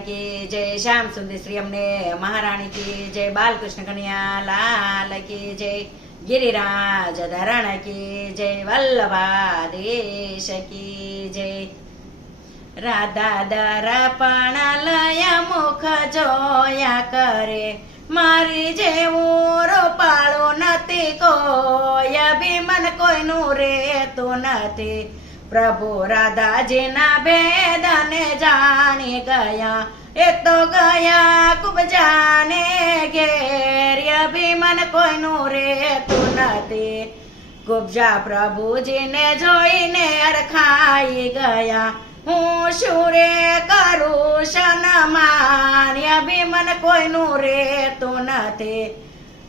કી, જય શ્યામ સુંદર અમને મહારાણી કી, જય બાલકૃષ્ણ કન્યા લાલ કી, જય ગિરિરાજ ધરણ કી, જય વલ્લભાદેશ કી, જય રાધા દરપણ લય મુખ જોયા કરે. મારી જેવું રોપાળું નથી કોઈ, અભિમન કોઈનું રેતું નથી. પ્રભુ રાધાજીના ભેદને જાણી ગયા. એ તો ગયા ખૂબ જાને ઘેર. અભિમન કોઈનું રેતું નથી. કુબજા પ્રભુજીને જોઈને અરખાઈ ગયા. હું શું રે કરું સન્માન અભિમન કોઈનું રેતું નથી.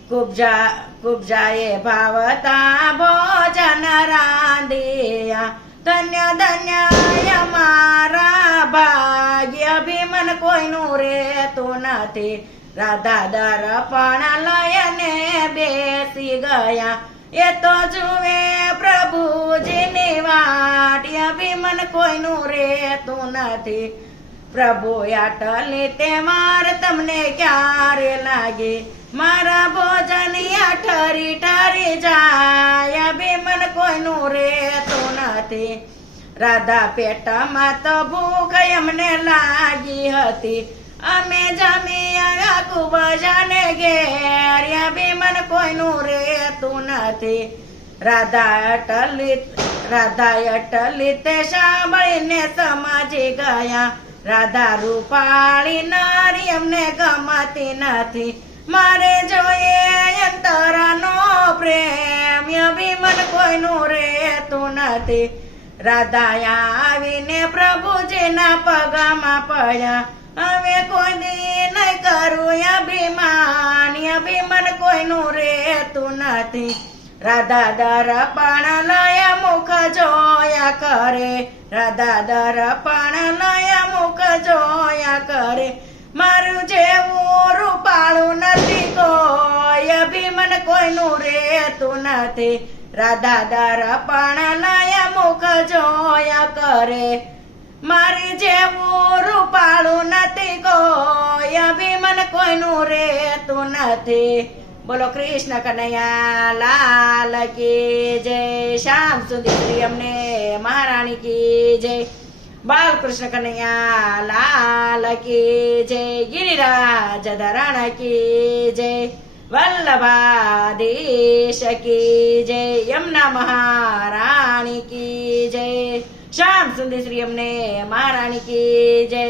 કુબજા કુબજાએ ભાવતા ભોજન રાંધિયા. ધન્ય ધન્ય અમારા ભાગ્ય અભિમન કોઈનું રેતું નથી. રાધા દર્પણ લયને બેસી ગયા. એ તો જુએ પ્રભુજીની વાટ, અભિમન કોઈનું રેતું નથી. પ્રભુ અટલી તે માર તમને ક્યારે લાગે? મારા ભોજન ઠરી ઠરી જાય, અભિમન કોઈનું રેતું નથી રાધા પેટમાં તો ભૂખ એમને લાગી હતી. અમે જમી ખૂબ જાને ઘેર અભિમન કોઈનું રેતું નથી. રાધા અટલિત રાધા અટલિત સાંભળીને સમજી ગયા. રાધા રૂપાળી નારી અમને ગમતી નથી. મારે જોઈએ અંતરનો પ્રેમ, અભિમન કોઈનું રહેતું નથી. રાધા આવીને પ્રભુજીના પગમાં પડ્યા. હવે કોઈ દી નહીં કરું અભિમાન, અભિમન કોઈનું રહેતું નથી. રાધા દર્પણ લય મુખ જોયા કરે. રાધા દર્પણ લય મુખ જોયા કરે. મારું જેવું રૂપાળું નથી કોઈનું રેતું નથી. રાધા દર્પણ લય મુખ જોયા કરે. મારી જેવું રૂપાળું નથી કોઈ. અભિમન કોઈનું રેતું નથી. બોલો કૃષ્ણ કનૈયા લાલ કી જય. શ્યામ સુધી અમને મહારાણી કી જય. બાલકૃષ્ણ કનૈયા લાલ કી જય. ગિરિરાજ ધરણ કી વલ્લભાદેશ કી જય યમુના મહારાણી કી જય શ્યામ સુંદર શ્રી અમને મહારાણી કી જય